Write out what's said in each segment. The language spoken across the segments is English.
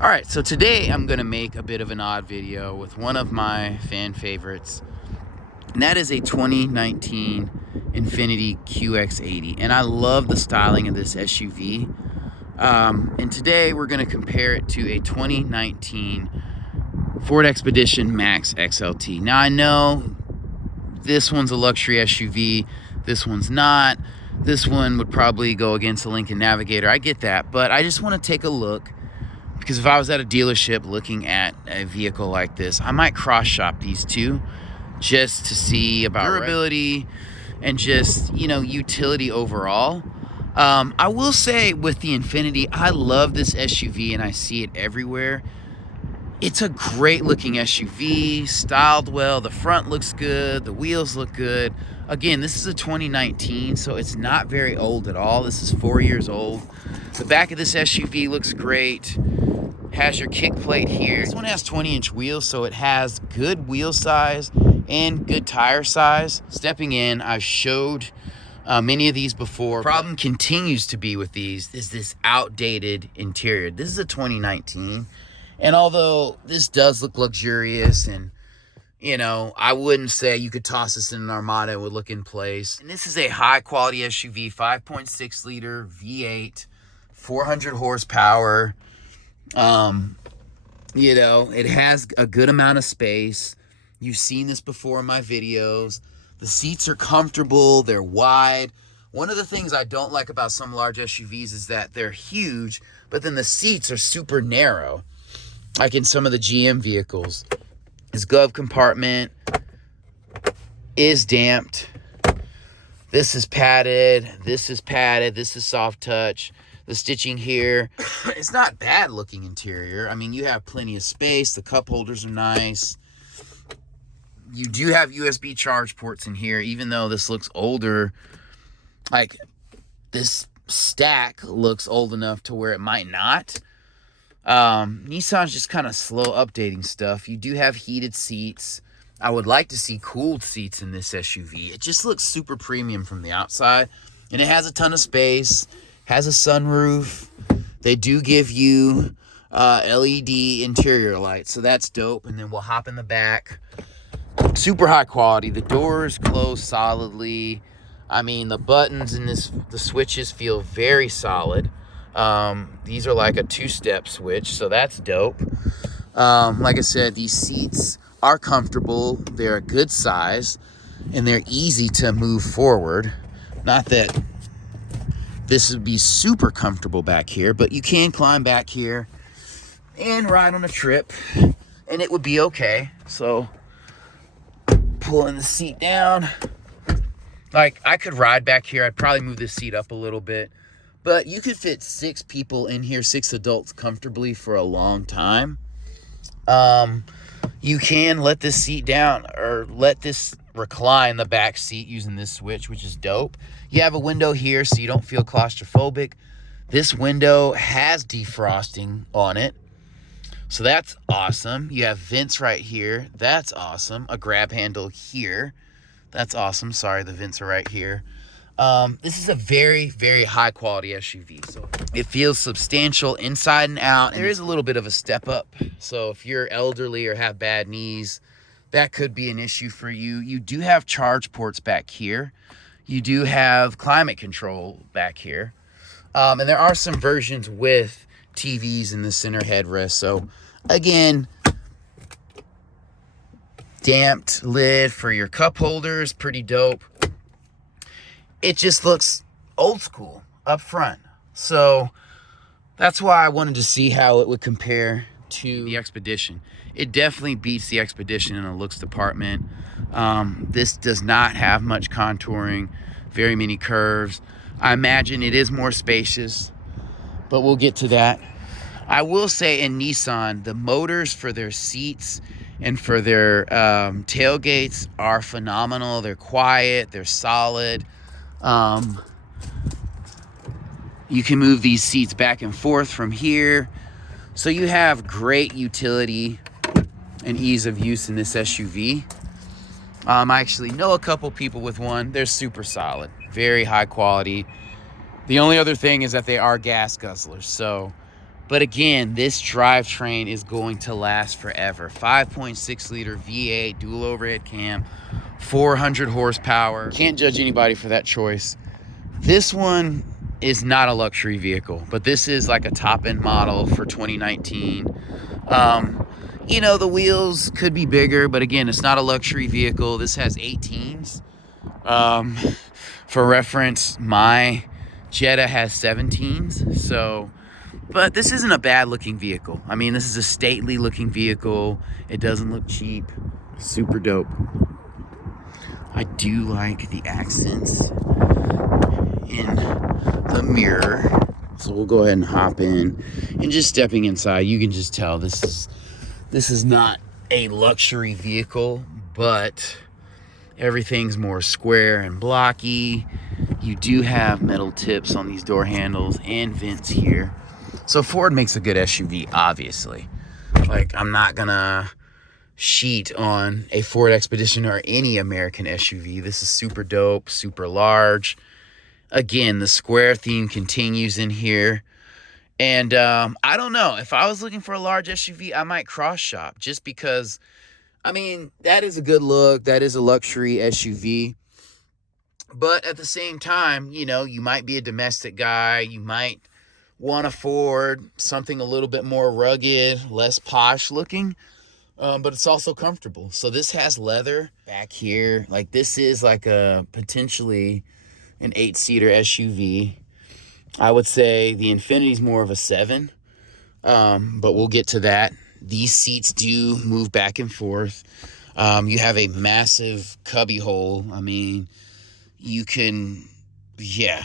All right, so today I'm gonna make a bit of an odd video with one of my fan favorites, and that is a 2019 Infiniti QX80. And I love the styling of this SUV. And today we're gonna compare it to a 2019 Ford Expedition Max XLT. Now I know this one's a luxury SUV, this one's not. This one would probably go against the Lincoln Navigator. I get that, but I just wanna take a look, because if I was at a dealership looking at a vehicle like this, I might cross shop these two just to see about durability and just, utility overall. I will say with the Infiniti, I love this SUV and I see it everywhere. It's a great looking SUV, styled well, the front looks good, the wheels look good. Again, this is a 2019, so it's not very old at all. This is 4 years old. The back of this SUV looks great. Has your kick plate here. This one has 20-inch wheels, so it has good wheel size and good tire size. Stepping in, I've showed many of these before. The problem continues to be with these is this outdated interior. This is a 2019, and although this does look luxurious and I wouldn't say you could toss this in an Armada, it would look in place. And this is a high quality SUV, 5.6 liter V8, 400 horsepower. It has a good amount of space. You've seen this before in my videos. The seats are comfortable, they're wide. One of the things I don't like about some large SUVs is that they're huge, but then the seats are super narrow, like in some of the GM vehicles. This glove compartment is damped. This is padded, this is padded, this is soft touch. The stitching here, it's not bad looking interior. I mean, you have plenty of space. The cup holders are nice. You do have USB charge ports in here, even though this looks older. Like, this stack looks old enough to where it might not. Nissan's just kind of slow updating stuff. You do have heated seats. I would like to see cooled seats in this SUV. It just looks super premium from the outside. And it has a ton of space. Has a sunroof. They do give you LED interior lights, so that's dope. And then we'll hop in the back. Super high quality. The doors close solidly. I mean, the buttons and the switches feel very solid. These are like a two-step switch, so that's dope. Like I said, these seats are comfortable. They're a good size, and they're easy to move forward. Not that this would be super comfortable back here, but you can climb back here and ride on a trip, and it would be okay. So, pulling the seat down. Like, I could ride back here. I'd probably move this seat up a little bit, but you could fit 6 people in here, 6 adults comfortably for a long time. You can let this seat down or let this recline the back seat using this switch, which is dope. You have a window here so you don't feel claustrophobic. This window has defrosting on it, so that's awesome. You have vents right here. That's awesome. A grab handle here. That's awesome. Sorry, the vents are right here. This is a very, very high quality SUV. So it feels substantial inside and out. There is a little bit of a step up. So if you're elderly or have bad knees, that could be an issue for you. You do have charge ports back here. You do have climate control back here. And there are some versions with TVs in the center headrest. So again, damped lid for your cup holders, pretty dope. It just looks old school up front. So that's why I wanted to see how it would compare to the Expedition. It definitely beats the Expedition in the looks department. This does not have much contouring, very many curves. I imagine it is more spacious, but we'll get to that. I will say in Nissan, the motors for their seats and for their tailgates are phenomenal. They're quiet, they're solid. You can move these seats back and forth from here. So you have great utility and ease of use in this SUV. I actually know a couple people with one. They're super solid, very high quality. The only other thing is that they are gas guzzlers. So But again, this drivetrain is going to last forever. 5.6 liter V8 dual overhead cam, 400 horsepower. Can't judge anybody for that choice. This one is not a luxury vehicle, but this is like a top-end model for 2019. You know, the wheels could be bigger, but again, it's not a luxury vehicle. This has 18s. For reference, my Jetta has 17s. So, but this isn't a bad-looking vehicle. I mean, this is a stately-looking vehicle. It doesn't look cheap. Super dope. I do like the accents in the mirror. So we'll go ahead and hop in. And just stepping inside, you can just tell this is not a luxury vehicle, but everything's more square and blocky. You do have metal tips on these door handles and vents here. So Ford makes a good SUV, obviously. Like, I'm not gonna sheet on a Ford Expedition or any American SUV. This is super dope, super large. Again, the square theme continues in here. And I don't know. If I was looking for a large SUV, I might cross shop just because, I mean, that is a good look. That is a luxury SUV. But at the same time, you know, you might be a domestic guy. You might want to afford something a little bit more rugged, less posh looking. But it's also comfortable. So this has leather back here. Like, this is like a potentially an 8-seater SUV. I would say the Infiniti is more of a 7, but we'll get to that. These seats do move back and forth. You have a massive cubby hole. I mean, you can, yeah,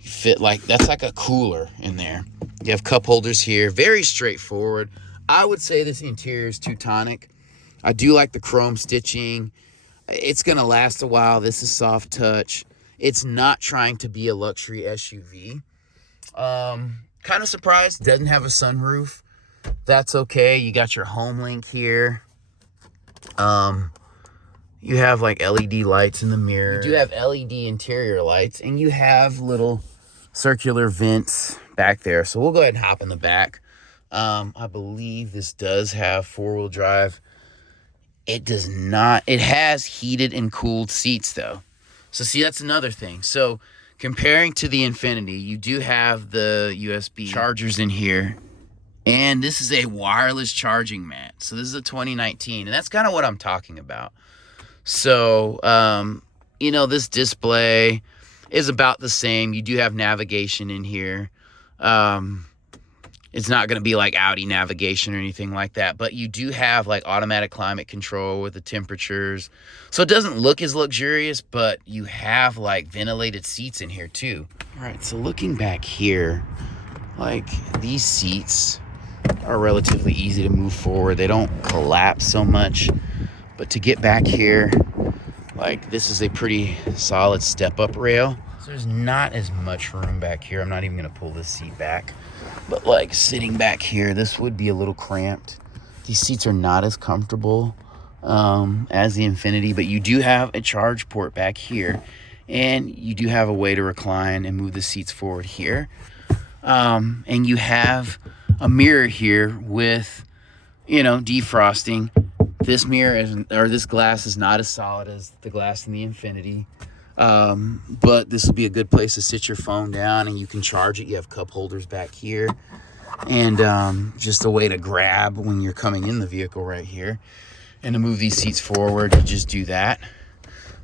you fit like, that's like a cooler in there. You have cup holders here. Very straightforward. I would say this interior is Teutonic. I do like the chrome stitching. It's going to last a while. This is soft touch. It's not trying to be a luxury SUV. Kind of surprised. Doesn't have a sunroof. That's okay. You got your home link here. You have like LED lights in the mirror. You do have LED interior lights, and you have little circular vents back there. So we'll go ahead and hop in the back. I believe this does have 4-wheel drive. It does not. It has heated and cooled seats though. So see, that's another thing. So comparing to the Infiniti, you do have the USB chargers in here. And this is a wireless charging mat. So this is a 2019. And that's kind of what I'm talking about. So, you know, this display is about the same. You do have navigation in here. It's not going to be like Audi navigation or anything like that, but you do have like automatic climate control with the temperatures. So it doesn't look as luxurious, but you have like ventilated seats in here too. All right, so looking back here, like these seats are relatively easy to move forward. They don't collapse so much, but to get back here, like this is a pretty solid step-up rail. So there's not as much room back here. I'm not even going to pull this seat back. But like sitting back here, this would be a little cramped. These seats are not as comfortable as the Infiniti, but you do have a charge port back here. And you do have a way to recline and move the seats forward here. And you have a mirror here with, you know, defrosting. This mirror this glass is not as solid as the glass in the Infiniti. But this will be a good place to sit your phone down and you can charge it. You have cup holders back here and just a way to grab when you're coming in the vehicle right here. And to move these seats forward, you just do that.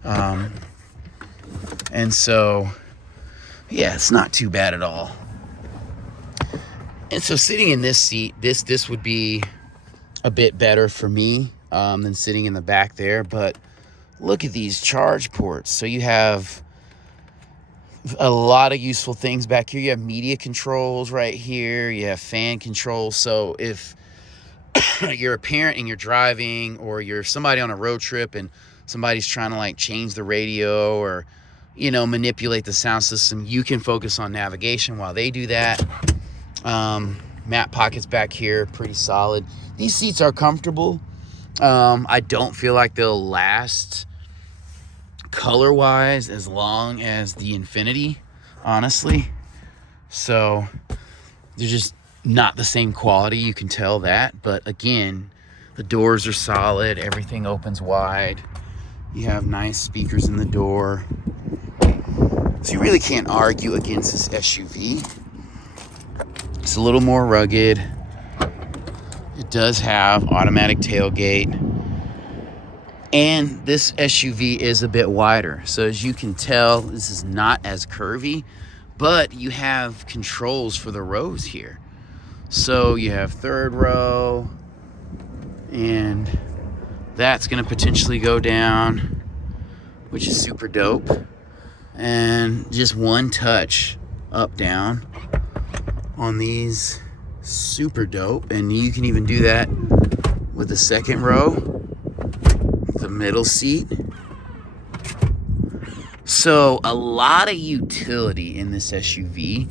And so, yeah, it's not too bad at all. And so sitting in this seat, this would be a bit better for me than sitting in the back there, but look at these charge ports. So you have a lot of useful things back here. You have media controls right here. You have fan controls. So if you're a parent and you're driving, or you're somebody on a road trip and somebody's trying to like change the radio or, you know, manipulate the sound system, you can focus on navigation while they do that. Map pockets back here, pretty solid. These seats are comfortable. I don't feel like they'll last color-wise as long as the Infiniti, honestly. So they're just not the same quality, you can tell that. But again, the doors are solid, everything opens wide. You have nice speakers in the door. So you really can't argue against this SUV. It's a little more rugged. It does have automatic tailgate. And this SUV is a bit wider. So as you can tell, this is not as curvy, but you have controls for the rows here. So you have third row, and that's gonna potentially go down, which is super dope. And just one touch up, down on these, super dope. And you can even do that with the second row, the middle seat. So a lot of utility in this SUV.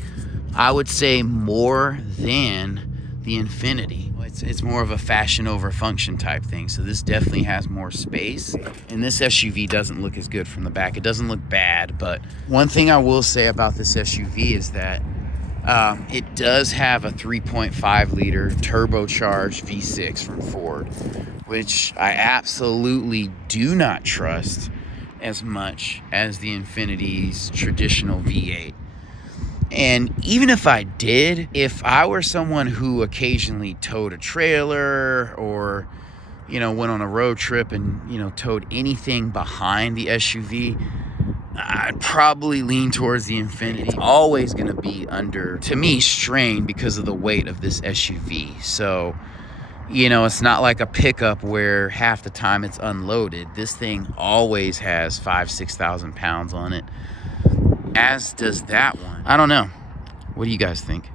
I would say more than the Infiniti. It's more of a fashion over function type thing. So this definitely has more space. And this SUV doesn't look as good from the back. It doesn't look bad, but one thing I will say about this SUV is that it does have a 3.5 liter turbocharged V6 from Ford, which I absolutely do not trust as much as the Infiniti's traditional V8. And even if I did, if I were someone who occasionally towed a trailer or, you know, went on a road trip and, you know, towed anything behind the SUV, I'd probably lean towards the Infiniti. It's always going to be under, to me, strain because of the weight of this SUV. So, you know, it's not like a pickup where half the time it's unloaded. This thing always has 5,000–6,000 pounds on it, as does that one. I don't know. What do you guys think?